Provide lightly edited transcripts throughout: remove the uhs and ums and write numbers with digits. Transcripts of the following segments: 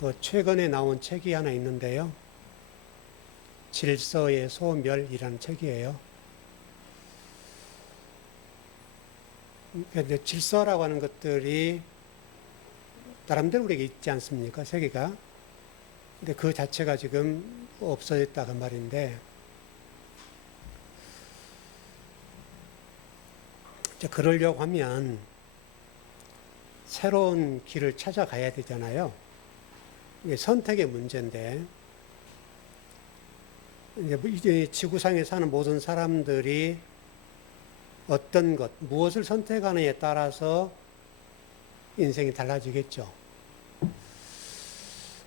그 최근에 나온 책이 하나 있는데요. 질서의 소멸이라는 책이에요. 그러니까 질서라고 하는 것들이 나름대로 우리에게 있지 않습니까? 세계가. 근데 그 자체가 지금 없어졌다 그 말인데, 이제 그러려고 하면 새로운 길을 찾아가야 되잖아요. 이게 선택의 문제인데, 이제 지구상에 사는 모든 사람들이 어떤 것, 무엇을 선택하느냐에 따라서 인생이 달라지겠죠.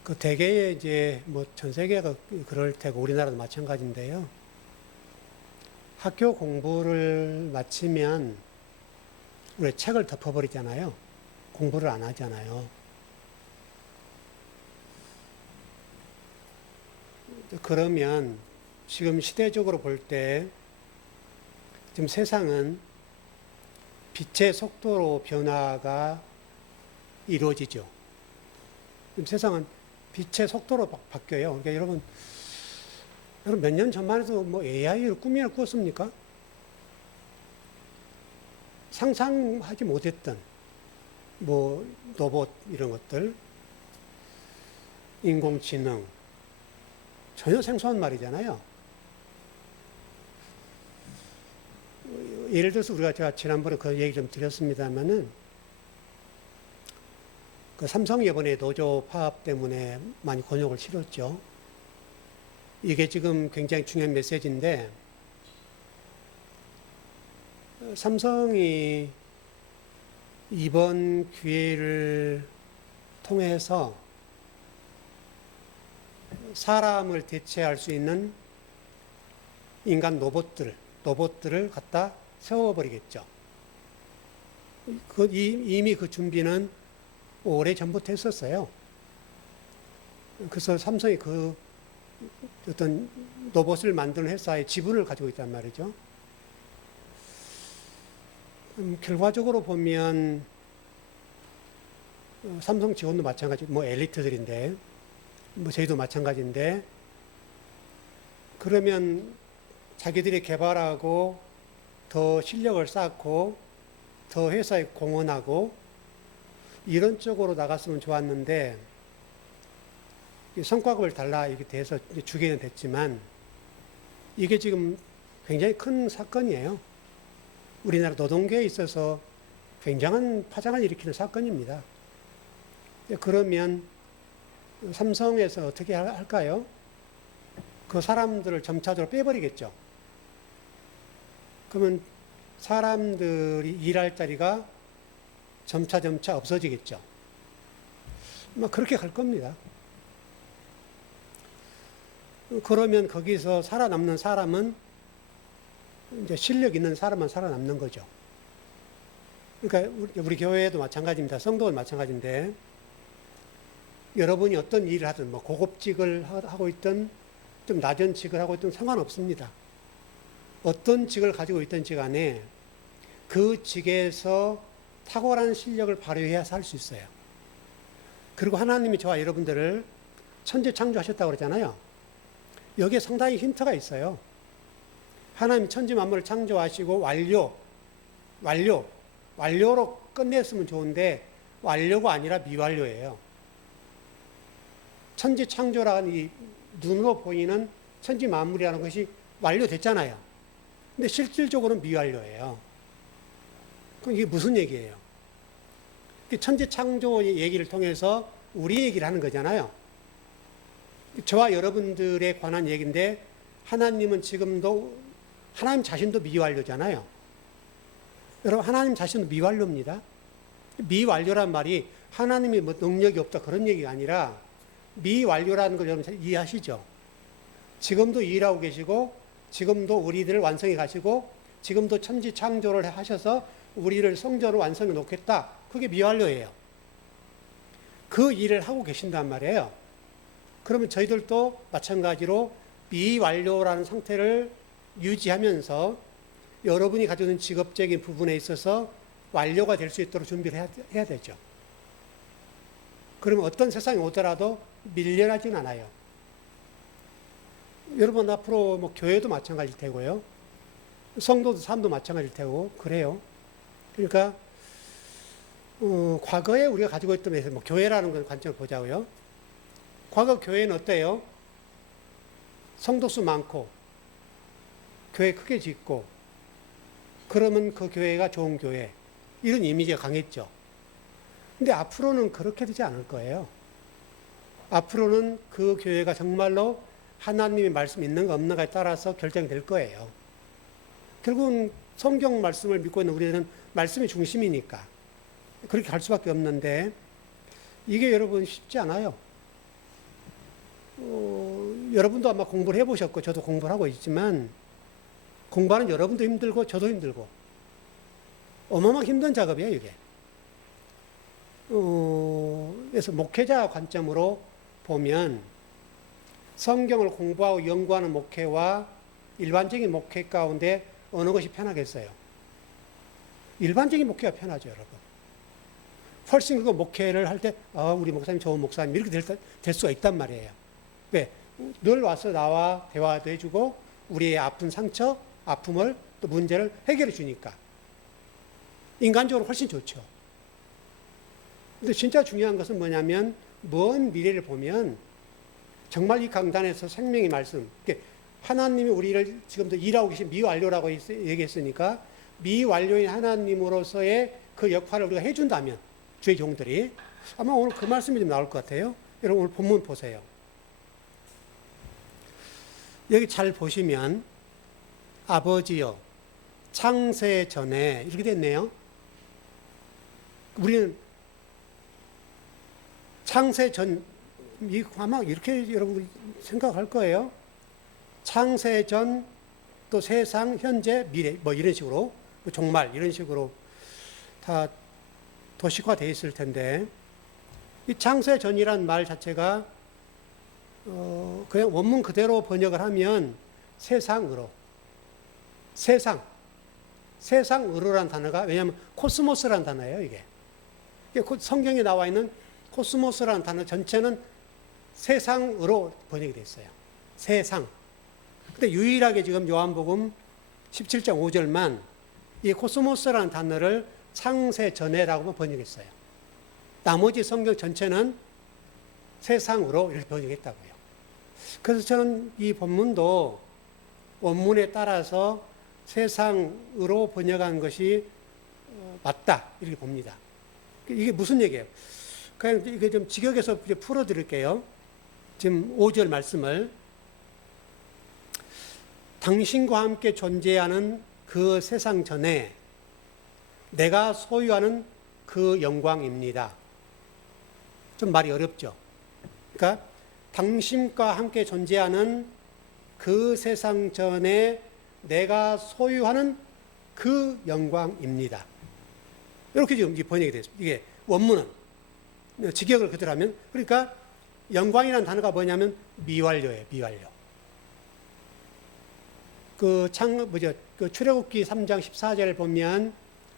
그 대개의 이제 뭐 전 세계가 그럴 테고 우리나라도 마찬가지인데요. 학교 공부를 마치면 우리 책을 덮어버리잖아요. 공부를 안 하잖아요. 그러면 지금 시대적으로 볼 때 지금 세상은 빛의 속도로 변화가 이루어지죠. 지금 세상은 빛의 속도로 바뀌어요. 그러니까 여러분 몇 년 전만 해도 뭐 AI를 꿈이나 꾸었습니까? 상상하지 못했던 뭐 로봇 이런 것들, 인공지능 전혀 생소한 말이잖아요. 예를 들어서 제가 지난번에 그 얘기 좀 드렸습니다만은 그 삼성이 이번에 노조 파업 때문에 많이 곤욕을 치렀죠. 이게 지금 굉장히 중요한 메시지인데, 삼성이 이번 기회를 통해서 사람을 대체할 수 있는 인간 로봇들을 갖다 세워버리겠죠. 이미 그 준비는 오래 전부터 했었어요. 그래서 삼성이 그 어떤 로봇을 만드는 회사의 지분을 가지고 있단 말이죠. 결과적으로 보면 삼성 직원도 마찬가지, 뭐 엘리트들인데, 뭐 저희도 마찬가지인데, 그러면 자기들이 개발하고 더 실력을 쌓고 더 회사에 공헌하고 이런 쪽으로 나갔으면 좋았는데, 성과급을 달라 이렇게 돼서 주게는 됐지만, 이게 지금 굉장히 큰 사건이에요. 우리나라 노동계에 있어서 굉장한 파장을 일으키는 사건입니다. 그러면 삼성에서 어떻게 할까요? 그 사람들을 점차적으로 빼버리겠죠. 그러면 사람들이 일할 자리가 점차 없어지겠죠. 그렇게 갈 겁니다. 그러면 거기서 살아남는 사람은 이제 실력 있는 사람만 살아남는 거죠. 그러니까 우리 교회도 마찬가지입니다. 성도도 마찬가지인데, 여러분이 어떤 일을 하든, 뭐 고급직을 하고 있든, 좀 낮은 직을 하고 있든 상관없습니다. 어떤 직을 가지고 있든지 간에 그 직에서 탁월한 실력을 발휘해야 살 수 있어요. 그리고 하나님이 저와 여러분들을 천재 창조하셨다고 그러잖아요. 여기에 상당히 힌트가 있어요. 하나님 천지 만물을 창조하시고 완료로 끝냈으면 좋은데 완료가 아니라 미완료예요. 천지 창조라는 이 눈으로 보이는 천지 만물이라는 것이 완료됐잖아요. 근데 실질적으로는 미완료예요. 그럼 이게 무슨 얘기예요? 천지 창조 얘기를 통해서 우리 얘기를 하는 거잖아요. 저와 여러분들에 관한 얘기인데, 하나님은 지금도 하나님 자신도 미완료잖아요. 여러분, 하나님 자신도 미완료입니다. 미완료란 말이 하나님이 뭐 능력이 없다 그런 얘기가 아니라, 미완료라는 걸 여러분 잘 이해하시죠? 지금도 일하고 계시고, 지금도 우리들을 완성해 가시고, 지금도 천지 창조를 하셔서 우리를 성전으로 완성해 놓겠다. 그게 미완료예요. 그 일을 하고 계신단 말이에요. 그러면 저희들도 마찬가지로 미완료라는 상태를 유지하면서 여러분이 가지고 있는 직업적인 부분에 있어서 완료가 될 수 있도록 준비를 해야 되죠. 그러면 어떤 세상이 오더라도 밀려나진 않아요. 여러분 앞으로 뭐 교회도 마찬가지일 테고요. 성도도 삶도 마찬가지일 테고 그래요. 그러니까 과거에 우리가 가지고 있던 뭐 교회라는 걸 관점을 보자고요. 과거 교회는 어때요? 성도수 많고 교회 크게 짓고 그러면 그 교회가 좋은 교회 이런 이미지가 강했죠. 근데 앞으로는 그렇게 되지 않을 거예요. 앞으로는 그 교회가 정말로 하나님의 말씀 있는가 없는가에 따라서 결정될 거예요. 결국은 성경 말씀을 믿고 있는 우리는 말씀이 중심이니까 그렇게 갈 수밖에 없는데 이게 여러분 쉽지 않아요. 여러분도 아마 공부를 해보셨고 저도 공부를 하고 있지만 공부하는 여러분도 힘들고 저도 힘들고 어마어마하게 힘든 작업이에요 이게. 그래서 목회자 관점으로 보면 성경을 공부하고 연구하는 목회와 일반적인 목회 가운데 어느 것이 편하겠어요? 일반적인 목회가 편하죠 여러분. 훨씬 그 목회를 할 때 우리 목사님 좋은 목사님 이렇게 될 수가 있단 말이에요. 왜? 늘 와서 나와 대화도 해주고 우리의 아픈 상처, 아픔을 또 문제를 해결해 주니까 인간적으로 훨씬 좋죠. 근데 진짜 중요한 것은 뭐냐면 먼 미래를 보면 정말 이 강단에서 생명의 말씀, 하나님이 우리를 지금도 일하고 계신 미완료라고 얘기했으니까 미완료인 하나님으로서의 그 역할을 우리가 해준다면 주의 종들이 아마 오늘 그 말씀이 좀 나올 것 같아요. 여러분 오늘 본문 보세요. 여기 잘 보시면 아버지여 창세 전에 이렇게 됐네요. 우리는 창세 전 아마 이렇게 여러분 생각할 거예요. 창세 전 또 세상 현재 미래 뭐 이런 식으로 종말 이런 식으로 다 도식화되어 있을 텐데 이 창세 전이란 말 자체가 그냥 원문 그대로 번역을 하면 세상으로 세상으로란 단어가 왜냐하면 코스모스란 단어예요 이게 성경에 나와 있는 코스모스라는 단어 전체는 세상으로 번역이 됐어요. 세상. 근데 유일하게 지금 요한복음 17장 5절만 이 코스모스라는 단어를 창세 전에라고 번역했어요. 나머지 성경 전체는 세상으로 이렇게 번역했다고요. 그래서 저는 이 본문도 원문에 따라서 세상으로 번역한 것이 맞다 이렇게 봅니다. 이게 무슨 얘기예요? 그냥 이게 좀 직역해서 풀어드릴게요. 지금 5절 말씀을 당신과 함께 존재하는 그 세상 전에 내가 소유하는 그 영광입니다. 좀 말이 어렵죠. 그러니까 당신과 함께 존재하는 그 세상 전에 내가 소유하는 그 영광입니다. 이렇게 지금 번역이 됐습니다. 이게 원문은 직역을 그대로 하면 그러니까 영광이라는 단어가 뭐냐면 미완료예요. 미완료. 그 출애굽기 3장 14절을 보면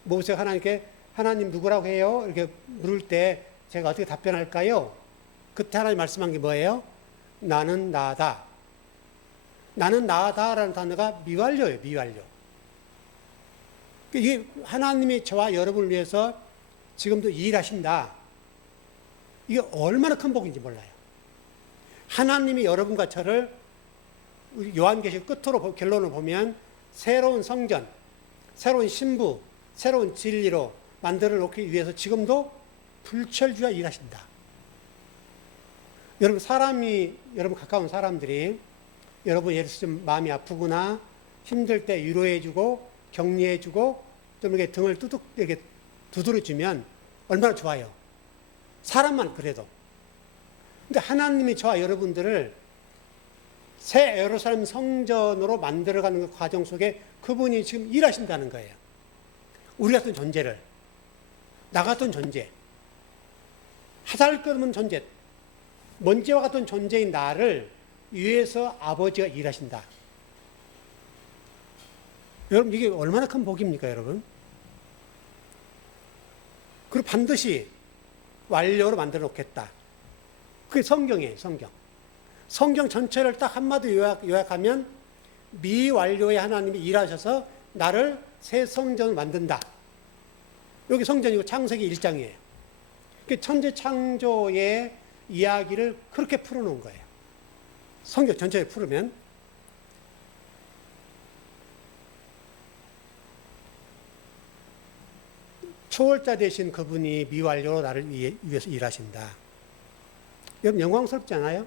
모세가 하나님께 하나님 누구라고 해요? 이렇게 물을 때 제가 어떻게 답변할까요? 그때 하나님 말씀한 게 뭐예요? 나는 나다. 나는 나다라는 단어가 미완료예요. 미완료. 이게 하나님이 저와 여러분을 위해서 지금도 일하신다. 이게 얼마나 큰 복인지 몰라요. 하나님이 여러분과 저를 요한계시록 끝으로 결론을 보면 새로운 성전, 새로운 신부, 새로운 진리로 만들어 놓기 위해서 지금도 불철주야 일하신다. 여러분 여러분 가까운 사람들이 여러분 예를 들어서 좀 마음이 아프거나 힘들 때 위로해주고 격려해주고 좀 이렇게 등을 이렇게 두드려주면 얼마나 좋아요. 사람만 그래도. 근데 하나님이 저와 여러분들을 새 예루살렘 성전으로 만들어가는 그 과정 속에 그분이 지금 일하신다는 거예요. 우리 같은 존재를, 나 같은 존재, 하잘것없는 존재, 먼지와 같은 존재인 나를 위해서 아버지가 일하신다. 여러분 이게 얼마나 큰 복입니까 여러분? 그리고 반드시 완료로 만들어 놓겠다. 그게 성경이에요, 성경. 성경 전체를 딱 한마디로 요약하면 미완료의 하나님이 일하셔서 나를 새 성전을 만든다. 여기 성전이고 창세기 1장이에요. 천지 창조의 이야기를 그렇게 풀어놓은 거예요. 성경 전체에 풀으면. 초월자 되신 그분이 미완료로 나를 위해서 일하신다. 여러분 영광스럽지 않아요?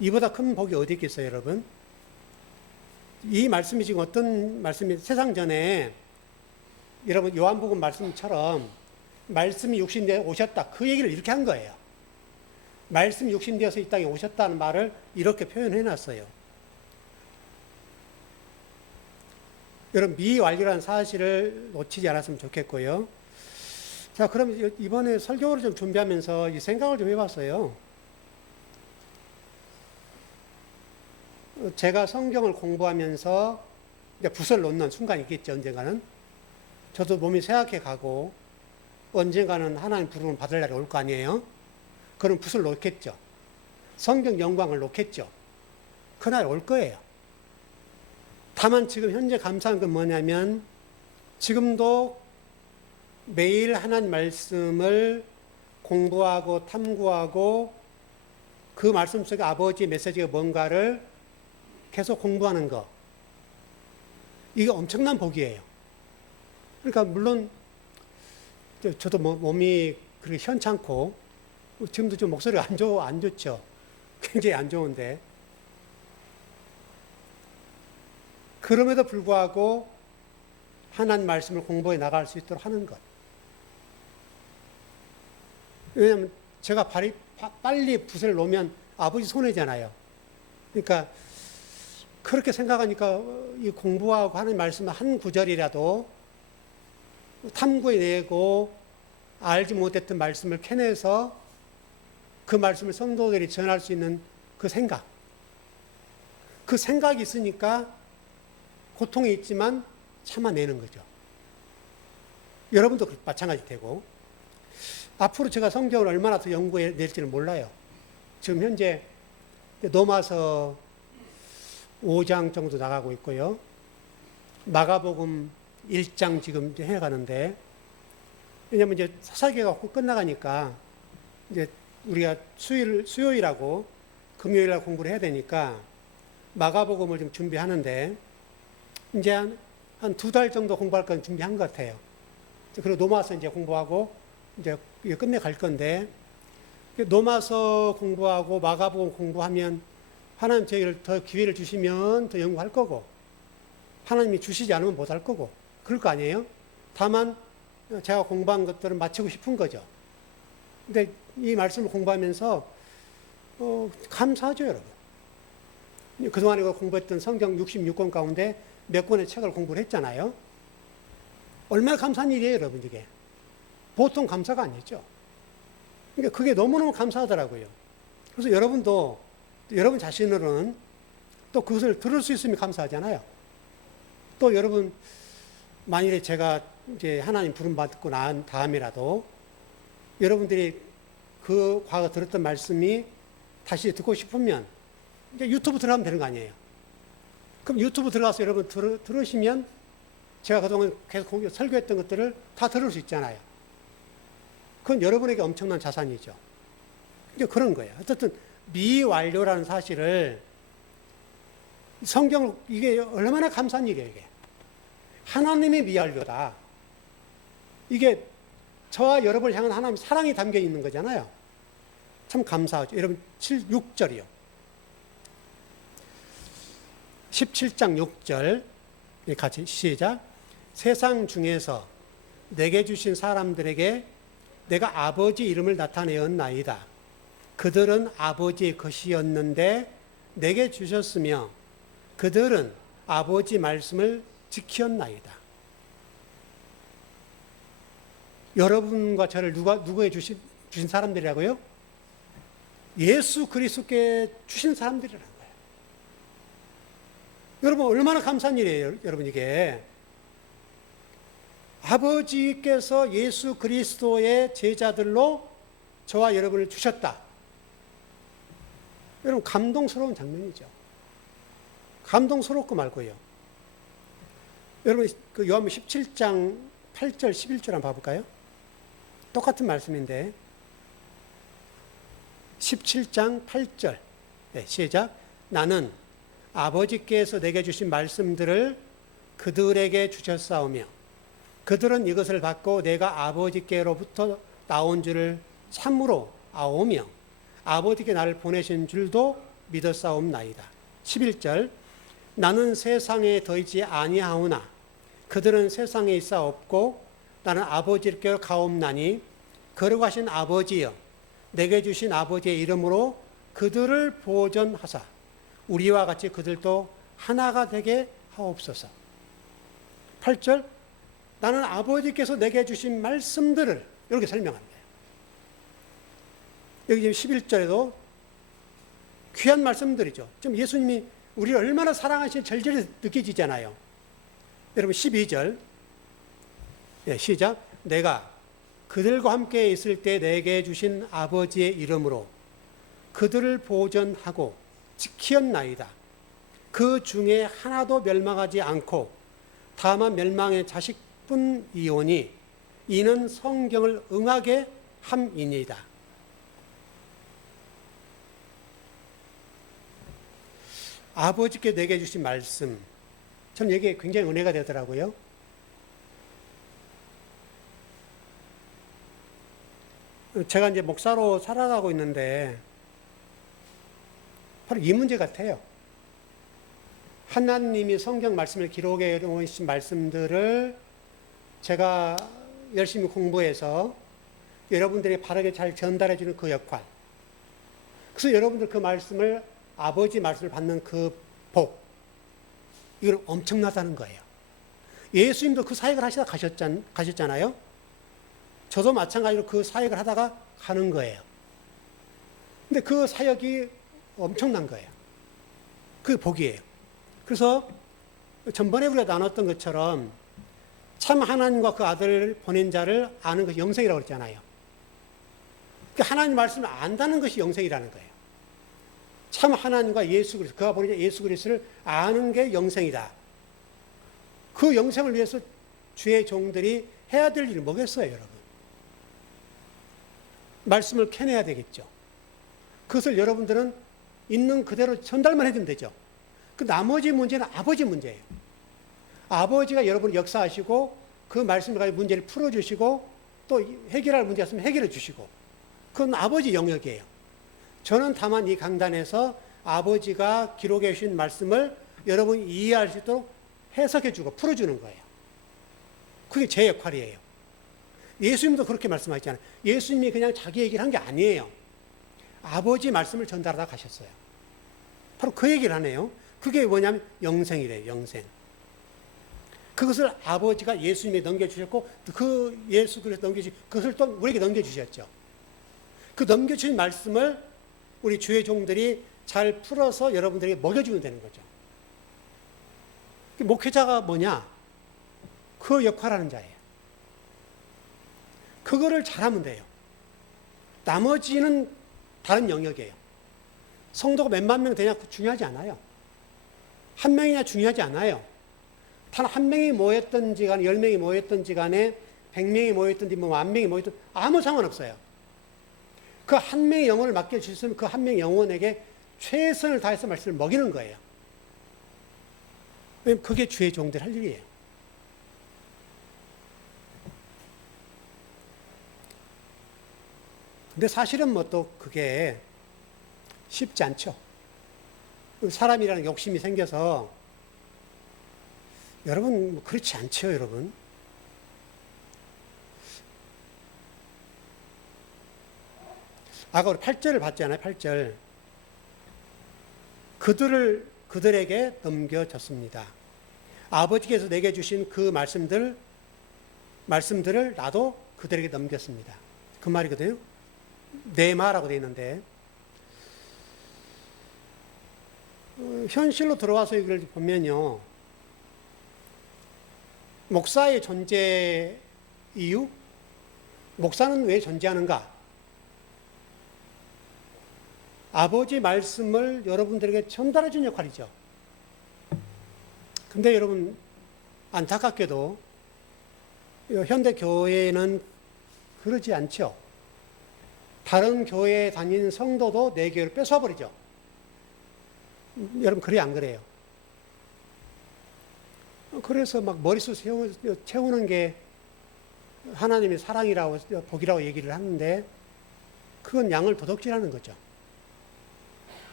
이보다 큰 복이 어디 있겠어요, 여러분? 이 말씀이 지금 어떤 말씀이 세상 전에 여러분 요한복음 말씀처럼 말씀이 육신되어 오셨다. 그 얘기를 이렇게 한 거예요. 말씀이 육신되어서 이 땅에 오셨다는 말을 이렇게 표현해 놨어요. 여러분 미완료라는 사실을 놓치지 않았으면 좋겠고요. 자, 그럼 이번에 설교를 좀 준비하면서 이 생각을 좀 해봤어요. 제가 성경을 공부하면서 이제 붓을 놓는 순간이 있겠죠, 언젠가는. 저도 몸이 쇠약해 가고 언젠가는 하나님 부름을 받을 날이 올 거 아니에요. 그럼 붓을 놓겠죠. 성경 영광을 놓겠죠. 그날 올 거예요. 다만 지금 현재 감사한 건 뭐냐면 지금도 매일 하나님 말씀을 공부하고 탐구하고 그 말씀 속에 아버지의 메시지가 뭔가를 계속 공부하는 거. 이게 엄청난 복이에요. 그러니까 물론 저도 몸이 그렇게 현찮고 지금도 좀 목소리가 안 좋죠. 굉장히 안 좋은데 그럼에도 불구하고 하나님 말씀을 공부해 나갈 수 있도록 하는 것. 왜냐하면 제가 빨리 붓을 놓으면 아버지 손해잖아요. 그러니까 그렇게 생각하니까 이 공부하고 하는 말씀 한 구절이라도 탐구해내고 알지 못했던 말씀을 캐내서 그 말씀을 성도들이 전할 수 있는 그 생각. 그 생각이 있으니까 고통이 있지만 참아내는 거죠. 여러분도 마찬가지 되고 앞으로 제가 성경을 얼마나 더 연구해 낼지는 몰라요. 지금 현재 로마서 5장 정도 나가고 있고요. 마가복음 1장 지금 해가는데 왜냐면 이제 사사기가 곧 끝나가니까 이제 우리가 수요일하고 금요일날 공부를 해야 되니까 마가복음을 좀 준비하는데 이제 한 2달 정도 공부할 건 준비한 것 같아요. 그리고 로마서 이제 공부하고 이제 끝내 갈 건데 로마서 공부하고 마가복음 공부하면 하나님 저희를 더 기회를 주시면 더 연구할 거고 하나님이 주시지 않으면 못 할 거고 그럴 거 아니에요? 다만 제가 공부한 것들은 마치고 싶은 거죠. 근데 이 말씀을 공부하면서 감사하죠, 여러분. 그동안에 공부했던 성경 66권 가운데 몇 권의 책을 공부를 했잖아요. 얼마나 감사한 일이에요, 여러분, 이게. 보통 감사가 아니죠. 그러니까 그게 너무너무 감사하더라고요. 그래서 여러분도, 여러분 자신으로는 또 그것을 들을 수 있으면 감사하잖아요. 또 여러분, 만일에 제가 이제 하나님 부름받고 난 다음이라도 여러분들이 그 과거 들었던 말씀이 다시 듣고 싶으면 이제 유튜브 들어가면 되는 거 아니에요. 그럼 유튜브 들어가서 여러분 들으시면 제가 그동안 계속 설교했던 것들을 다 들을 수 있잖아요. 그건 여러분에게 엄청난 자산이죠. 이제 그런 거예요. 어쨌든 미완료라는 사실을 성경 이게 얼마나 감사한 일이에요, 이게. 하나님의 미완료다. 이게 저와 여러분을 향한 하나님의 사랑이 담겨 있는 거잖아요. 참 감사하죠. 여러분 6절이요. 17장 6절 같이 시작. 세상 중에서 내게 주신 사람들에게 내가 아버지 이름을 나타내었나이다. 그들은 아버지의 것이었는데 내게 주셨으며 그들은 아버지 말씀을 지켰나이다. 여러분과 저를 누구에 주신 사람들이라고요? 예수 그리스도께 주신 사람들이라는 거예요. 여러분 얼마나 감사한 일이에요, 여러분 이게. 아버지께서 예수 그리스도의 제자들로 저와 여러분을 주셨다. 여러분, 감동스러운 장면이죠. 감동스럽고 말고요. 여러분, 그 요한복음 17장 8절, 11절 한번 봐볼까요? 똑같은 말씀인데, 17장 8절. 네, 시작. 나는 아버지께서 내게 주신 말씀들을 그들에게 주셨사오며 그들은 이것을 받고 내가 아버지께로부터 나온 줄을 참으로 아오며 아버지께 나를 보내신 줄도 믿었사옵나이다. 11절. 나는 세상에 더이지 아니하오나 그들은 세상에 있사옵고 나는 아버지께로 가옵나니 거룩하신 아버지여 내게 주신 아버지의 이름으로 그들을 보존하사 우리와 같이 그들도 하나가 되게 하옵소서. 8절. 나는 아버지께서 내게 주신 말씀들을 이렇게 설명합니다. 여기 지금 11절에도 귀한 말씀들이죠. 지금 예수님이 우리를 얼마나 사랑하시는 절절히 느껴지잖아요. 여러분 12절. 시작. 내가 그들과 함께 있을 때 내게 주신 아버지의 이름으로 그들을 보존하고 지키었나이다. 그 중에 하나도 멸망하지 않고 다만 멸망의 자식뿐이오니 이는 성경을 응하게 함이니이다. 아버지께 내게 주신 말씀, 저는 이게 굉장히 은혜가 되더라고요. 제가 이제 목사로 살아가고 있는데 바로 이 문제 같아요. 하나님이 성경 말씀을 기록해 놓으신 말씀들을 제가 열심히 공부해서 여러분들이 바르게 잘 전달해 주는 그 역할. 그래서 여러분들 그 말씀을 아버지 말씀을 받는 그 복. 이건 엄청나다는 거예요. 예수님도 그 사역을 하시다 가셨잖아요. 저도 마찬가지로 그 사역을 하다가 가는 거예요. 근데 그 사역이 엄청난 거예요. 그게 복이에요. 그래서 전번에 우리가 나눴던 것처럼 참 하나님과 그 아들을 보낸 자를 아는 것이 영생이라고 그랬잖아요. 그러니까 하나님 말씀을 안다는 것이 영생이라는 거예요. 참 하나님과 예수 그리스도, 그가 보낸 예수 그리스도를 아는 게 영생이다. 그 영생을 위해서 주의 종들이 해야 될 일이 뭐겠어요, 여러분? 말씀을 캐내야 되겠죠. 그것을 여러분들은 있는 그대로 전달만 해주면 되죠. 그 나머지 문제는 아버지 문제예요. 아버지가 여러분을 역사하시고 그 말씀을 가지고 문제를 풀어주시고 또 해결할 문제가 있으면 해결해 주시고 그건 아버지 영역이에요. 저는 다만 이 강단에서 아버지가 기록해 주신 말씀을 여러분이 이해할 수 있도록 해석해 주고 풀어주는 거예요. 그게 제 역할이에요. 예수님도 그렇게 말씀하셨잖아요. 예수님이 그냥 자기 얘기를 한 게 아니에요. 아버지 말씀을 전달하다 가셨어요. 바로 그 얘기를 하네요. 그게 뭐냐면 영생이래요. 영생. 그것을 아버지가 예수님에 넘겨주셨고 그 예수 그리스도 넘겨주신 그것을 또 우리에게 넘겨주셨죠. 그 넘겨주신 말씀을 우리 주의 종들이 잘 풀어서 여러분들에게 먹여주면 되는 거죠. 목회자가 뭐냐? 그 역할하는 자예요. 그거를 잘하면 돼요. 나머지는 다른 영역이에요. 성도가 몇만 명 되냐 중요하지 않아요. 한 명이냐 중요하지 않아요. 단 한 명이 모였던지 간에 10명이 모였던지 간에 100명이 모였던지 뭐 10,000명이 모였던지 아무 상관없어요. 그 한 명의 영혼을 맡겨주셨으면 그 한 명의 영혼에게 최선을 다해서 말씀을 먹이는 거예요. 왜냐면 그게 주의 종들 할 일이에요. 근데 사실은 뭐 또 그게 쉽지 않죠. 사람이라는 욕심이 생겨서 여러분 뭐 그렇지 않죠, 여러분. 아까 우리 8절을 봤잖아요, 8절. 그들에게 넘겨졌습니다. 아버지께서 내게 주신 그 말씀들을 나도 그들에게 넘겼습니다. 그 말이거든요. 네마라고 되어 있는데, 현실로 들어와서 이걸 보면요. 목사의 존재 이유? 목사는 왜 존재하는가? 아버지 말씀을 여러분들에게 전달해 준 역할이죠. 근데 여러분, 안타깝게도 현대 교회는 그러지 않죠. 다른 교회에 다니는 성도도 내 교회를 뺏어버리죠. 여러분, 그래 안 그래요? 그래서 막 머릿속 채우는 게 하나님의 사랑이라고, 복이라고 얘기를 하는데, 그건 양을 도둑질하는 거죠.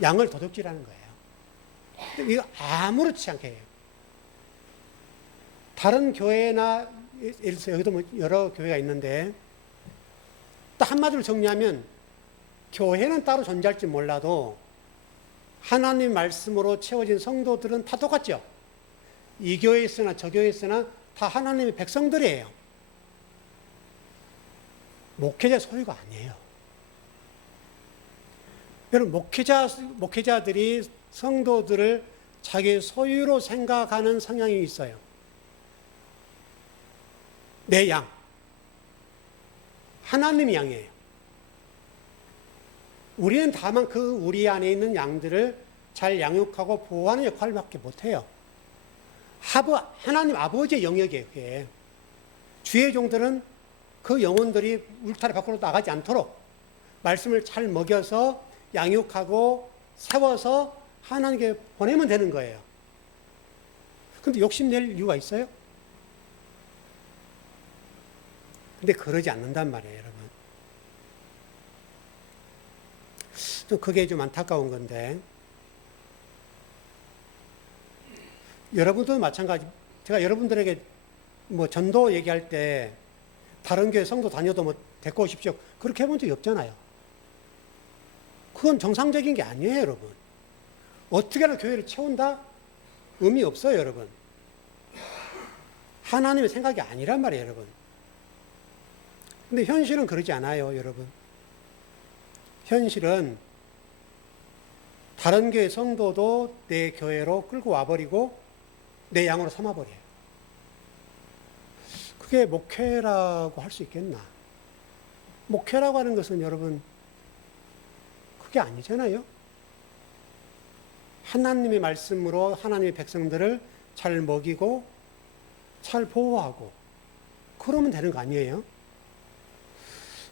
양을 도둑질하는 거예요. 이거 아무렇지 않게 해요. 다른 교회나, 예를 들어서 여기도 뭐 여러 교회가 있는데, 또 한마디로 정리하면, 교회는 따로 존재할지 몰라도, 하나님 말씀으로 채워진 성도들은 다 똑같죠. 이 교회에 있으나 저 교회에 있으나 다 하나님의 백성들이에요. 목회자 소유가 아니에요. 여러분, 목회자들이 성도들을 자기 소유로 생각하는 성향이 있어요. 내 양. 하나님의 양이에요. 우리는 다만 그 우리 안에 있는 양들을 잘 양육하고 보호하는 역할밖에 못해요. 하나님 아버지의 영역이에요, 그게. 주의 종들은 그 영혼들이 울타리 밖으로 나가지 않도록 말씀을 잘 먹여서 양육하고 세워서 하나님께 보내면 되는 거예요. 근데 욕심낼 이유가 있어요? 근데 그러지 않는단 말이에요, 여러분. 좀 그게 좀 안타까운 건데, 여러분도 마찬가지. 제가 여러분들에게 뭐 전도 얘기할 때 다른 교회 성도 다녀도 뭐 데리고 오십시오, 그렇게 해본 적이 없잖아요. 그건 정상적인 게 아니에요, 여러분. 어떻게 하나 교회를 채운다? 의미 없어요, 여러분. 하나님의 생각이 아니란 말이에요, 여러분. 근데 현실은 그러지 않아요, 여러분. 현실은 다른 교회 성도도 내 교회로 끌고 와버리고 내 양으로 삼아버려요. 그게 목회라고 할 수 있겠나? 목회라고 하는 것은 여러분, 그게 아니잖아요. 하나님의 말씀으로 하나님의 백성들을 잘 먹이고 잘 보호하고 그러면 되는 거 아니에요?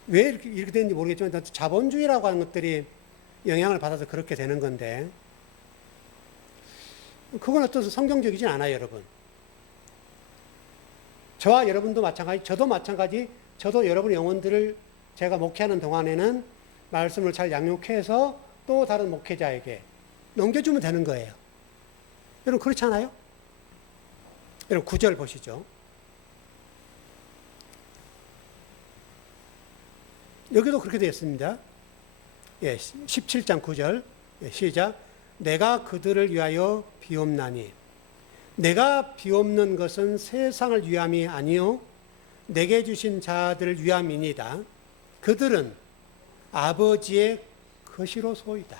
왜 이렇게 되는지 모르겠지만 자본주의라고 하는 것들이 영향을 받아서 그렇게 되는 건데, 그건 어떠서 성경적이진 않아요, 여러분. 저와 여러분도 마찬가지, 저도 마찬가지, 저도 여러분의 영혼들을 제가 목회하는 동안에는 말씀을 잘 양육해서 또 다른 목회자에게 넘겨주면 되는 거예요. 여러분, 그렇지 않아요? 여러분, 9절 보시죠. 여기도 그렇게 되어 있습니다. 17장 9절. 시작. 내가 그들을 위하여 비옵나니 내가 비옵는 것은 세상을 위함이 아니요 내게 주신 자들을 위함이니이다. 그들은 아버지의 것이로 소이다.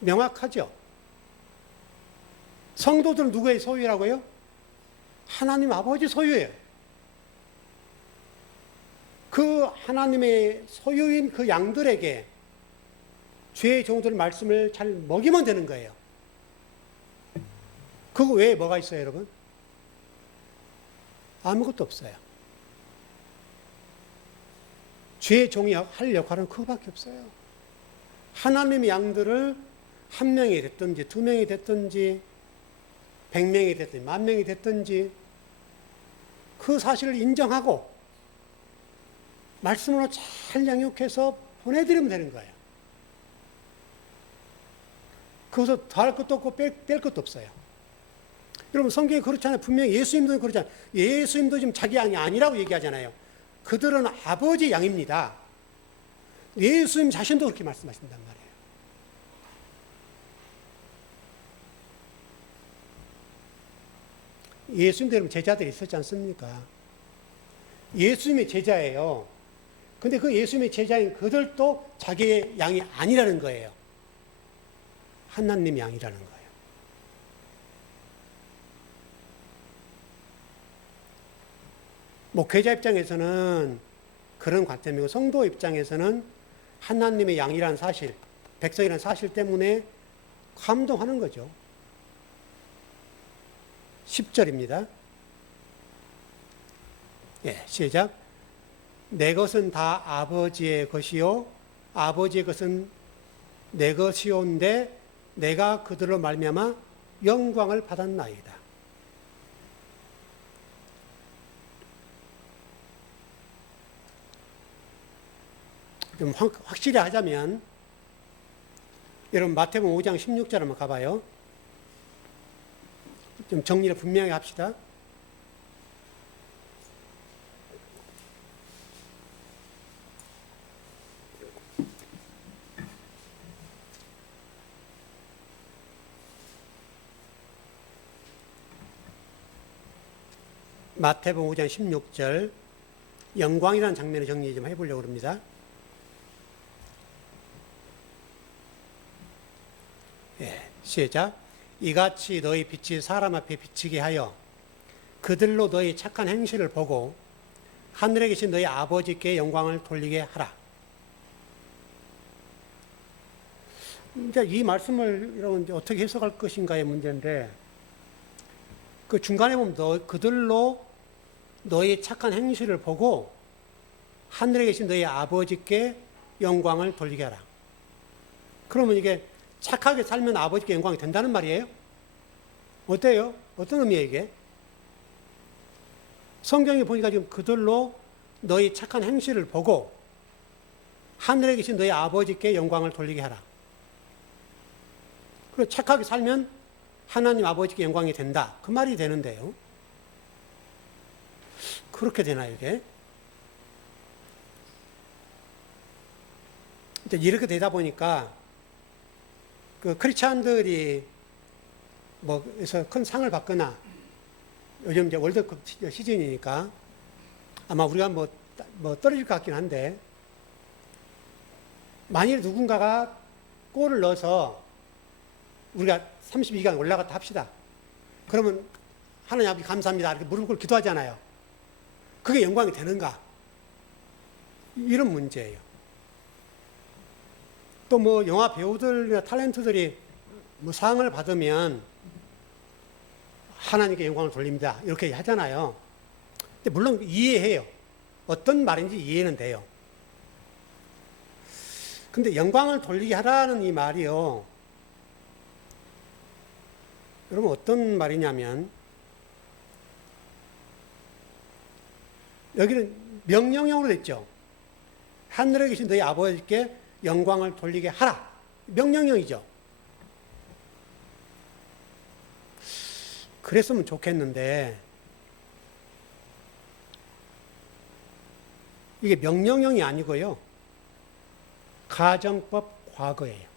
명확하죠? 성도들은 누구의 소유라고요? 하나님 아버지 소유예요. 그 하나님의 소유인 그 양들에게 죄의 종들 말씀을 잘 먹이면 되는 거예요. 그거 외에 뭐가 있어요, 여러분? 아무것도 없어요. 죄의 종이 할 역할은 그거밖에 없어요. 하나님의 양들을 한 명이 됐든지 두 명이 됐든지 100명이 됐든지 10,000명이 됐든지 그 사실을 인정하고 말씀으로 잘 양육해서 보내드리면 되는 거예요. 거기서 더할 것도 없고 뺄 것도 없어요. 여러분, 성경이 그렇잖아요. 분명히 예수님도 그렇잖아요. 예수님도 지금 자기 양이 아니라고 얘기하잖아요. 그들은 아버지 양입니다. 예수님 자신도 그렇게 말씀하신단 말이에요. 예수님도 여러분 제자들이 있었지 않습니까? 예수님의 제자예요. 근데 그 예수님의 제자인 그들도 자기의 양이 아니라는 거예요. 하나님 양이라는 거예요. 목회자 입장에서는 그런 관점이고 성도 입장에서는 하나님의 양이라는 사실, 백성이라는 사실 때문에 감동하는 거죠. 10절입니다. 예, 시작. 내 것은 다 아버지의 것이요 아버지의 것은 내 것이온데 내가 그들로 말미암아 영광을 받았나이다. 좀 확실히 하자면 여러분 마태복음 5장 16절 한번 가봐요. 좀 정리를 분명히 합시다. 마태복음 5장 16절 영광이라는 장면을 정리 좀 해보려고 합니다. 예, 시작. 이같이 너희 빛이 사람 앞에 비치게 하여 그들로 너희 착한 행실을 보고 하늘에 계신 너희 아버지께 영광을 돌리게 하라. 이제 이 말씀을 여러분 어떻게 해석할 것인가의 문제인데 그 중간에 보면 그들로 너희 착한 행실을 보고 하늘에 계신 너희 아버지께 영광을 돌리게 하라. 그러면 이게 착하게 살면 아버지께 영광이 된다는 말이에요? 어때요? 어떤 의미예요, 이게? 성경에 보니까 지금 그들로 너희 착한 행실을 보고 하늘에 계신 너희 아버지께 영광을 돌리게 하라. 그리고 착하게 살면 하나님 아버지께 영광이 된다. 그 말이 되는데요. 그렇게 되나요, 이게? 이제 이렇게 되다 보니까 그 크리스찬들이 뭐에서 큰 상을 받거나 요즘 이제 월드컵 시즌이니까 아마 우리가 뭐 떨어질 것 같긴 한데 만일 누군가가 골을 넣어서 우리가 32강 올라갔다 합시다. 그러면 하나님 아버지 감사합니다. 이렇게 무릎 꿇고 기도하잖아요. 그게 영광이 되는가? 이런 문제예요. 또 뭐 영화 배우들이나 탤런트들이 뭐 상을 받으면 하나님께 영광을 돌립니다. 이렇게 하잖아요. 근데 물론 이해해요. 어떤 말인지 이해는 돼요. 근데 영광을 돌리게 하라는 이 말이요. 여러분 어떤 말이냐면 여기는 명령형으로 됐죠. 하늘에 계신 너희 아버지께 영광을 돌리게 하라. 명령형이죠. 그랬으면 좋겠는데 이게 명령형이 아니고요. 가정법 과거예요.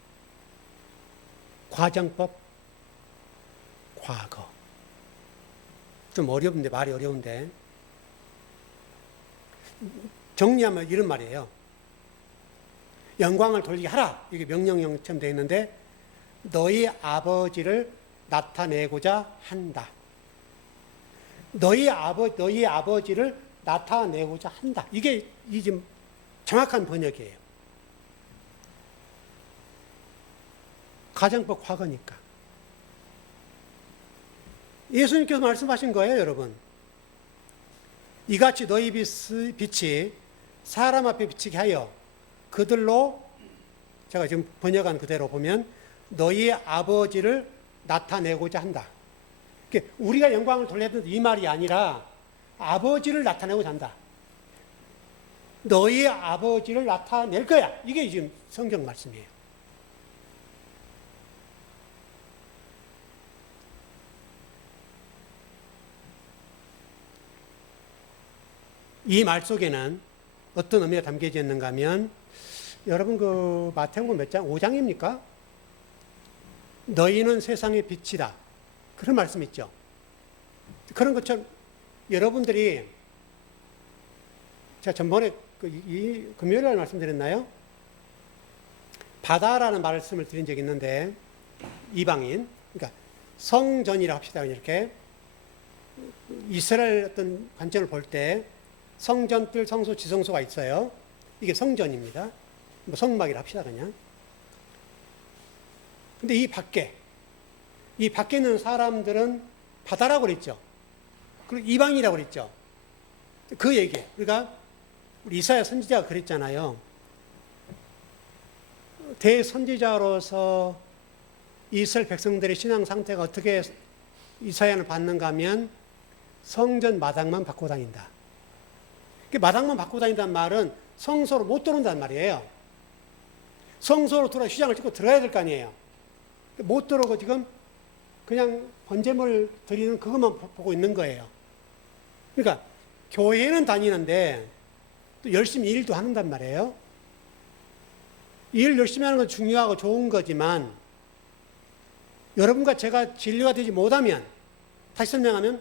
과정법 과거. 좀 어려운데, 말이 어려운데. 정리하면 이런 말이에요. 영광을 돌리게 하라. 이게 명령형처럼 되어 있는데, 너희 아버지를 나타내고자 한다. 너희 아버지를 나타내고자 한다. 이게 지금 정확한 번역이에요. 가정법 과거니까. 예수님께서 말씀하신 거예요, 여러분. 이같이 너희 빛이 사람 앞에 비치게 하여 그들로, 제가 지금 번역한 그대로 보면 너희 아버지를 나타내고자 한다. 우리가 영광을 돌려야 된다 이 말이 아니라 아버지를 나타내고자 한다. 너희 아버지를 나타낼 거야. 이게 지금 성경 말씀이에요. 이 말 속에는 어떤 의미가 담겨져 있는가 하면 여러분 그 마태복음 몇 장? 5장입니까? 너희는 세상의 빛이다. 그런 말씀 있죠. 그런 것처럼 여러분들이 제가 전번에 이 금요일 날 말씀드렸나요? 바다라는 말씀을 드린 적이 있는데 이방인, 그러니까 성전이라고 합시다. 이렇게 이스라엘 어떤 관점을 볼 때 성전뜰, 성소, 지성소가 있어요. 이게 성전입니다. 뭐 성막이라 합시다 그냥. 근데 이 밖에 있는 사람들은 바다라고 그랬죠. 그리고 이방이라고 그랬죠. 그 얘기예요. 그러니까 우리 이사야 선지자가 그랬잖아요. 대선지자로서 이스라엘 백성들의 신앙 상태가 어떻게 이사야를 받는가 하면 성전 마당만 받고 다닌다. 마당만 받고 다닌다는 말은 성소로 못 들어온다는 말이에요. 성소로 들어와 휘장을 찍고 들어가야 될 거 아니에요. 못 들어오고 지금 그냥 번제물 드리는 그것만 보고 있는 거예요. 그러니까 교회는 다니는데 또 열심히 일도 한단 말이에요. 일 열심히 하는 건 중요하고 좋은 거지만 여러분과 제가 진리가 되지 못하면, 다시 설명하면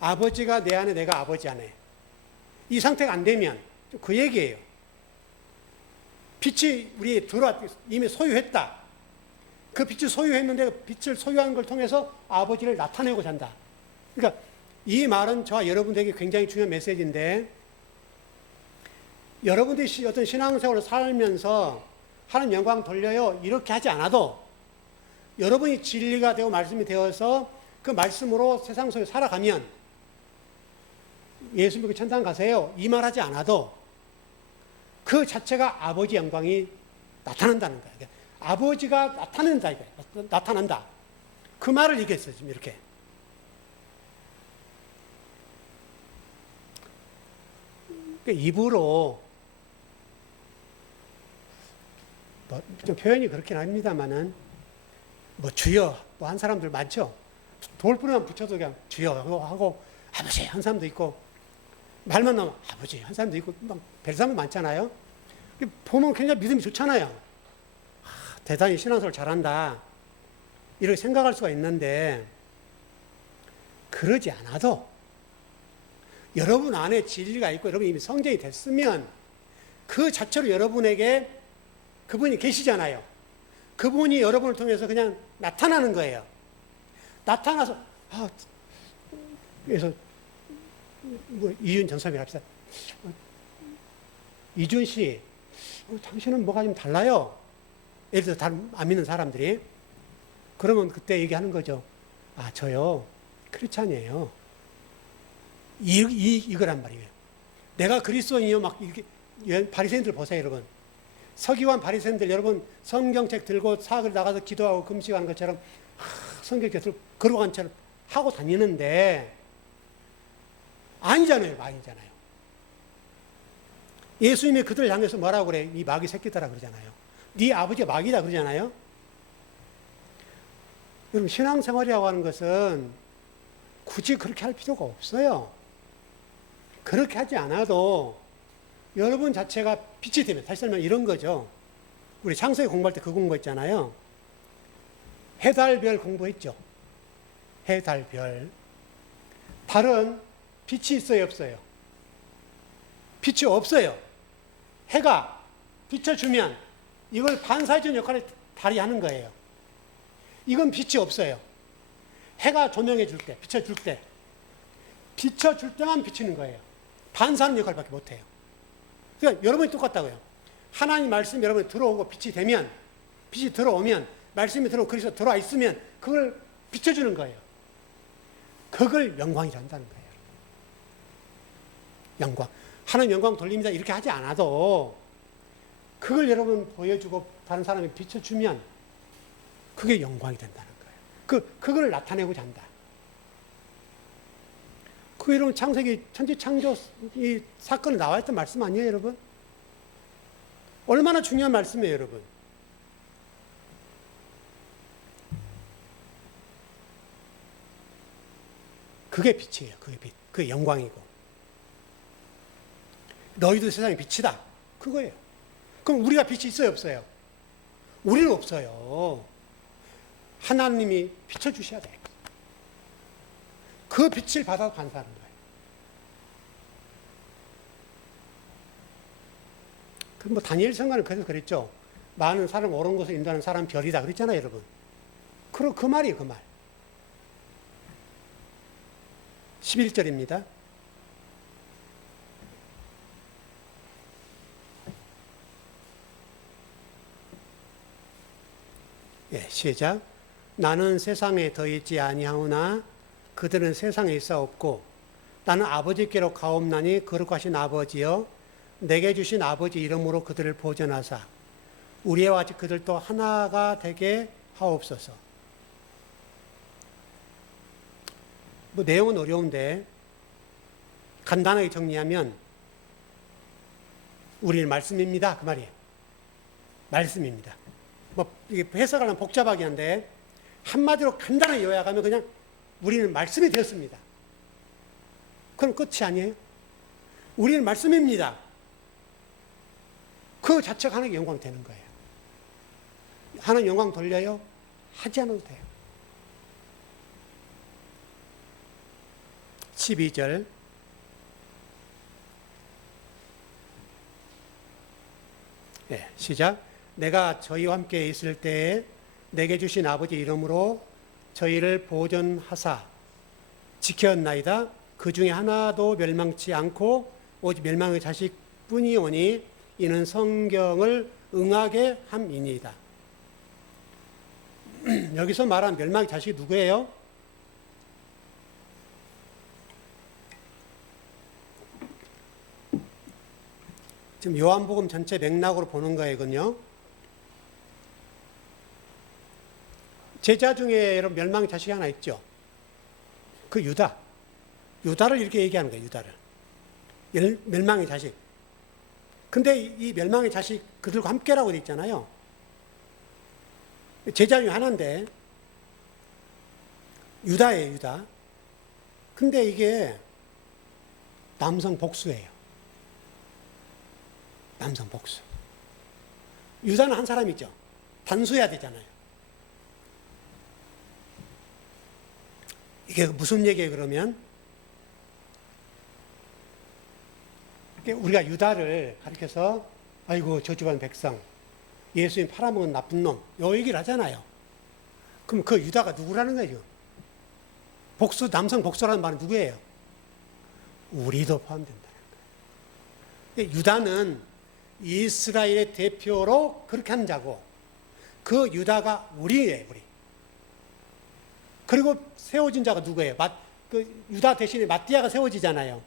아버지가 내 안에, 내가 아버지 안에, 이 상태가 안 되면 그 얘기예요. 빛이 우리 들어왔, 이미 소유했다. 그 빛을 소유했는데 그 빛을 소유하는 걸 통해서 아버지를 나타내고자 한다. 그러니까 이 말은 저와 여러분들에게 굉장히 중요한 메시지인데, 여러분들이 어떤 신앙생활을 살면서 하나님 영광 돌려요 이렇게 하지 않아도 여러분이 진리가 되고 말씀이 되어서 그 말씀으로 세상 속에 살아가면 예수 믿고 천당 가세요 이 말 하지 않아도 그 자체가 아버지 영광이 나타난다는 거예요. 그러니까 아버지가 나타난다 이거예요. 나타난다. 그 말을 얘기했어요. 지금 이렇게. 그러니까 입으로 좀 표현이 그렇긴 합니다만은 주여 뭐 한 사람들 많죠. 돌부리만 붙여도 그냥 주여 하고 아버지 한 사람도 있고, 말만 나오면 아버지 한 사람도 있고, 막 별 사람 많잖아요. 보면 굉장히 믿음이 좋잖아요. 대단히 신앙생활 잘한다 이렇게 생각할 수가 있는데, 그러지 않아도 여러분 안에 진리가 있고 여러분이 이미 성전이 됐으면 그 자체로 여러분에게 그분이 계시잖아요. 그분이 여러분을 통해서 그냥 나타나는 거예요. 나타나서 그래서 이준 전사님 합시다. 이준 씨, 당신은 뭐가 좀 달라요. 예를 들어 안 믿는 사람들이 그러면 그때 얘기하는 거죠. 저요 크리스찬이에요. 이거란 말이에요. 내가 그리스도인이요 막 이렇게. 바리새인들 보세요 여러분. 서기관 바리새인들 여러분 성경책 들고 사학을 나가서 기도하고 금식하는 것처럼 성경책 들고 걸어간 처럼 하고 다니는데 아니잖아요. 아니잖아요. 예수님이 그들을 향해서 뭐라고 그래? 이 마귀 새끼들아 그러잖아요. 네 아버지가 마귀다 그러잖아요. 여러분 신앙생활이라고 하는 것은 굳이 그렇게 할 필요가 없어요. 그렇게 하지 않아도 여러분 자체가 빛이 되면, 다시 설명 이런 거죠. 우리 창세기 공부할 때 그 공부했잖아요. 해달별 공부했죠. 해달별. 달은 빛이 있어요 없어요? 빛이 없어요. 해가 비춰주면 이걸 반사해주는 역할을 달이 하는 거예요. 이건 빛이 없어요. 해가 조명해 줄 때, 비춰줄 때, 비춰줄 때만 비치는 거예요. 반사하는 역할밖에 못해요. 그러니까 여러분이 똑같다고요. 하나님 말씀이 여러분이 들어오고 빛이 되면, 빛이 들어오면, 말씀이 들어오고 그래서 들어와 있으면 그걸 비춰주는 거예요. 그걸 영광이라 한다는 거예요. 영광. 하나님 영광 돌립니다. 이렇게 하지 않아도 그걸 여러분 보여주고 다른 사람이 비춰주면 그게 영광이 된다는 거예요. 그걸 나타내고자 한다. 그 여러분 창세기 천지 창조 이 사건에 나와 있던 말씀 아니에요, 여러분? 얼마나 중요한 말씀이에요, 여러분? 그게 빛이에요. 그게 빛. 그게 영광이고. 너희도 세상의 빛이다. 그거예요. 그럼 우리가 빛이 있어요, 없어요? 우리는 없어요. 하나님이 비춰주셔야 돼요. 그 빛을 받아서 반사하는 거예요. 그 다니엘 성가는 그래서 그랬죠. 많은 사람 옳은 곳을 인도하는 사람 별이다. 그랬잖아요, 여러분. 그 말이에요, 그 말. 11절입니다. 예, 시작. 나는 세상에 더 있지 아니하오나 그들은 세상에 있사옵고 나는 아버지께로 가옵나니 거룩하신 아버지여 내게 주신 아버지 이름으로 그들을 보존하사 우리와 같이 그들도 하나가 되게 하옵소서. 뭐 내용은 어려운데 간단하게 정리하면 우리는 말씀입니다 그 말이에요. 말씀입니다. 뭐 이게 해석하려면 복잡하긴 한데 한마디로 간단하게 요약하면 그냥 우리는 말씀이 되었습니다. 그럼 끝이 아니에요. 우리는 말씀입니다. 그 자체가 하나님께 영광이 되는 거예요. 하나님 영광 돌려요? 하지 않아도 돼요. 12절 네, 시작. 내가 저희와 함께 있을 때에 내게 주신 아버지 이름으로 저희를 보존하사 지켰나이다. 그 중에 하나도 멸망치 않고 오직 멸망의 자식뿐이오니 이는 성경을 응하게 함이니이다. 여기서 말한 멸망의 자식이 누구예요? 지금 요한복음 전체 맥락으로 보는 거이군요. 제자 중에 여러분 멸망의 자식이 하나 있죠. 그 유다. 유다를 이렇게 얘기하는 거예요. 유다를. 멸망의 자식. 근데 이 멸망의 자식 그들과 함께라고 돼 있잖아요. 제자 중에 하나인데 유다예요. 유다. 근데 이게 남성 복수예요. 남성 복수. 유다는 한 사람이죠. 단수해야 되잖아요. 이게 무슨 얘기예요, 그러면? 우리가 유다를 가리켜서, 아이고, 저주받은 백성, 예수님 팔아먹은 나쁜 놈, 요 얘기를 하잖아요. 그럼 그 유다가 누구라는 거죠? 복수, 남성 복수라는 말은 누구예요? 우리도 포함된다는 거예요. 유다는 이스라엘의 대표로 그렇게 하는 자고, 그 유다가 우리예요, 우리. 그리고 세워진 자가 누구예요? 그 유다 대신에 마띠아가 세워지잖아요.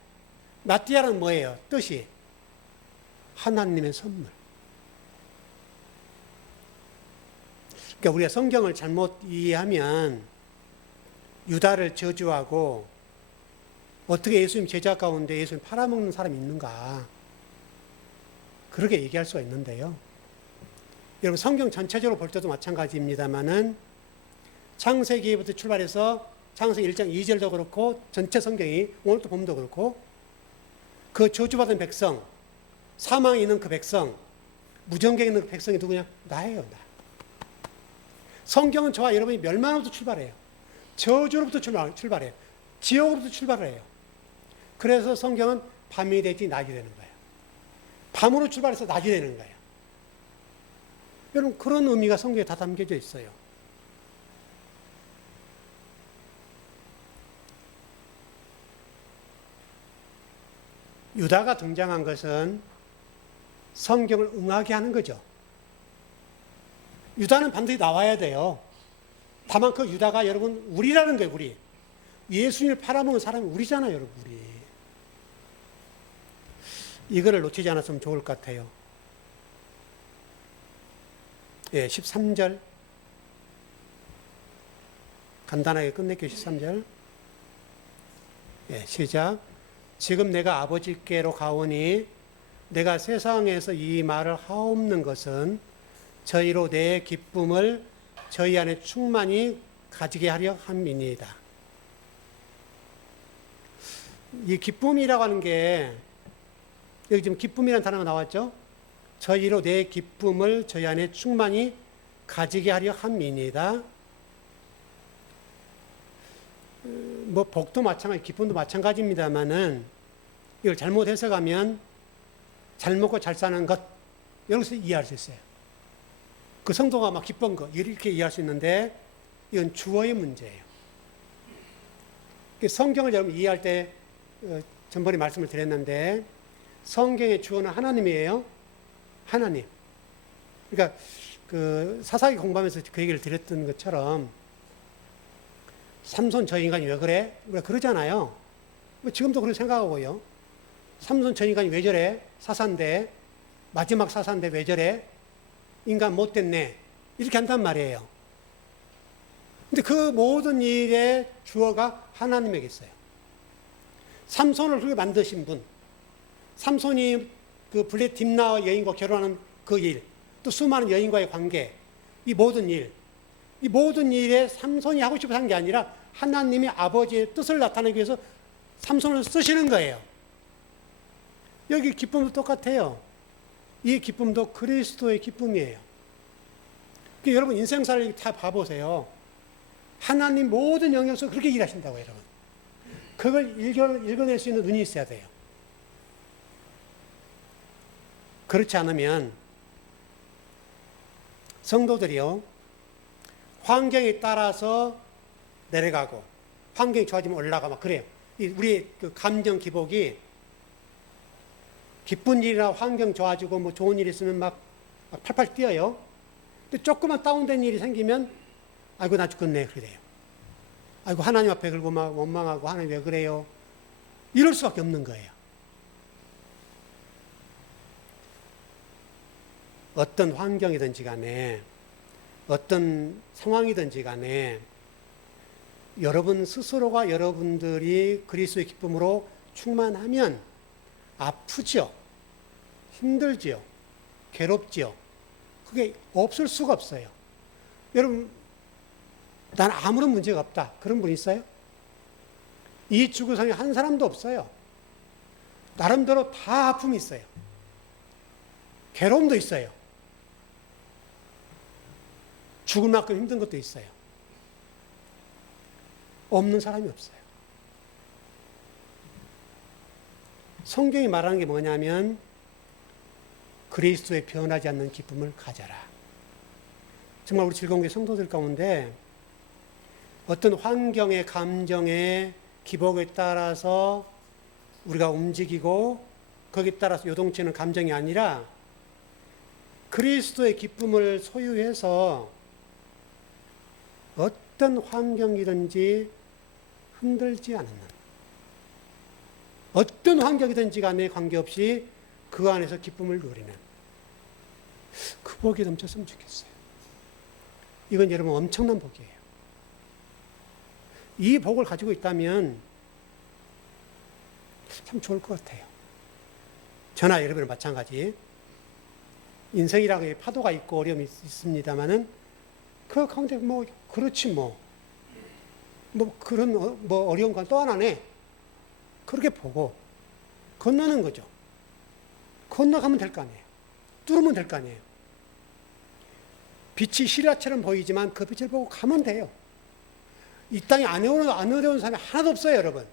마띠아는 뭐예요? 뜻이 하나님의 선물. 그러니까 우리가 성경을 잘못 이해하면 유다를 저주하고 어떻게 예수님 제자 가운데 예수님 팔아먹는 사람이 있는가? 그렇게 얘기할 수가 있는데요. 여러분 성경 전체적으로 볼 때도 마찬가지입니다만은 창세기부터 출발해서 창세기 1장 2절도 그렇고 전체 성경이 오늘도 보면도 그렇고 그 저주받은 백성, 사망에 있는 그 백성, 무정경에 있는 그 백성이 누구냐? 나예요. 나. 성경은 저와 여러분이 멸망으로부터 출발해요. 저주로부터 출발해요. 지옥으로부터 출발을 해요. 그래서 성경은 밤이 되지 낮이 되는 거예요. 밤으로 출발해서 낮이 되는 거예요. 여러분 그런 의미가 성경에 다 담겨져 있어요. 유다가 등장한 것은 성경을 응하게 하는 거죠. 유다는 반드시 나와야 돼요. 다만 그 유다가 여러분 우리라는 거예요. 우리. 예수님을 팔아먹은 사람이 우리잖아요. 여러분 우리. 이거를 놓치지 않았으면 좋을 것 같아요. 예, 13절 간단하게 끝낼게요. 13절 예, 시작. 지금 내가 아버지께로 가오니 내가 세상에서 이 말을 하옵는 것은 저희로 내 기쁨을 저희 안에 충만히 가지게 하려 함이니이다. 이 기쁨이라고 하는 게 여기 지금 기쁨이라는 단어가 나왔죠? 저희로 내 기쁨을 저희 안에 충만히 가지게 하려 함이니이다. 뭐 복도 마찬가지, 기쁨도 마찬가지입니다만은 이걸 잘못 해석하면 잘 먹고 잘 사는 것 여기서 이해할 수 있어요. 그 성도가 막 기쁜 거 이렇게 이해할 수 있는데 이건 주어의 문제예요. 성경을 여러분 이해할 때 전번에 말씀을 드렸는데 성경의 주어는 하나님이에요. 하나님. 그러니까 그 사사기 공부하면서 그 얘기를 드렸던 것처럼 삼손 저 인간이 왜 그래? 왜 그러잖아요. 뭐 지금도 그렇게 생각하고요. 삼손 저 인간이 왜 저래? 사사인데, 마지막 사사인데 왜 저래? 인간 못됐네. 이렇게 한단 말이에요. 근데 그 모든 일의 주어가 하나님에게 있어요. 삼손을 그렇게 만드신 분, 삼손이 그 블레 딥나 여인과 결혼하는 그 일, 또 수많은 여인과의 관계, 이 모든 일에 삼손이 하고 싶어서 한 게 아니라 하나님이 아버지의 뜻을 나타내기 위해서 삼손을 쓰시는 거예요. 여기 기쁨도 똑같아요. 이 기쁨도 그리스도의 기쁨이에요. 그러니까 여러분 인생사를 다 봐보세요. 하나님 모든 영역에서 그렇게 일하신다고요, 여러분. 그걸 읽어낼 수 있는 눈이 있어야 돼요. 그렇지 않으면 성도들이요, 환경에 따라서 내려가고 환경이 좋아지면 올라가 막 그래요. 우리 그 감정 기복이 기쁜 일이나 환경 좋아지고 뭐 좋은 일 있으면 막 팔팔 뛰어요. 근데 조금만 다운된 일이 생기면 아이고 나 죽겠네 그래요. 아이고 하나님 앞에 걸고 막 원망하고 하나님 왜 그래요? 이럴 수밖에 없는 거예요. 어떤 환경이든지 간에 어떤 상황이든지 간에 여러분 스스로가 여러분들이 그리스도의 기쁨으로 충만하면 아프죠. 힘들지요. 괴롭지요. 그게 없을 수가 없어요. 여러분, 난 아무런 문제가 없다. 그런 분 있어요? 이 지구상에 한 사람도 없어요. 나름대로 다 아픔이 있어요. 괴로움도 있어요. 죽을 만큼 힘든 것도 있어요. 없는 사람이 없어요. 성경이 말하는 게 뭐냐면 그리스도의 변하지 않는 기쁨을 가져라. 정말 우리 즐거운 성도들 가운데 어떤 환경의 감정의 기복에 따라서 우리가 움직이고 거기에 따라서 요동치는 감정이 아니라 그리스도의 기쁨을 소유해서 어떤 환경이든지 흔들지 않는, 어떤 환경이든지 간에 관계없이 그 안에서 기쁨을 누리는 그 복이 넘쳤으면 좋겠어요. 이건 여러분 엄청난 복이에요. 이 복을 가지고 있다면 참 좋을 것 같아요. 저나 여러분은 마찬가지. 인생이라고 파도가 있고 어려움이 있습니다만은 그 가운데 뭐 그렇지 뭐 그런 뭐 어려운 건 또 하나네. 그렇게 보고 건너는 거죠. 건너가면 될 거 아니에요. 뚫으면 될 거 아니에요. 빛이 시라처럼 보이지만 그 빛을 보고 가면 돼요. 이 땅에 안 어려운 사람이 하나도 없어요, 여러분.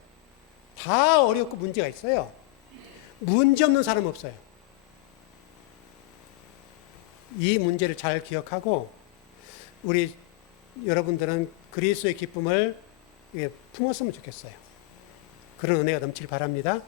다 어렵고 문제가 있어요. 문제 없는 사람 없어요. 이 문제를 잘 기억하고 우리 여러분들은 그리스도의 기쁨을 품었으면 좋겠어요. 그런 은혜가 넘치길 바랍니다.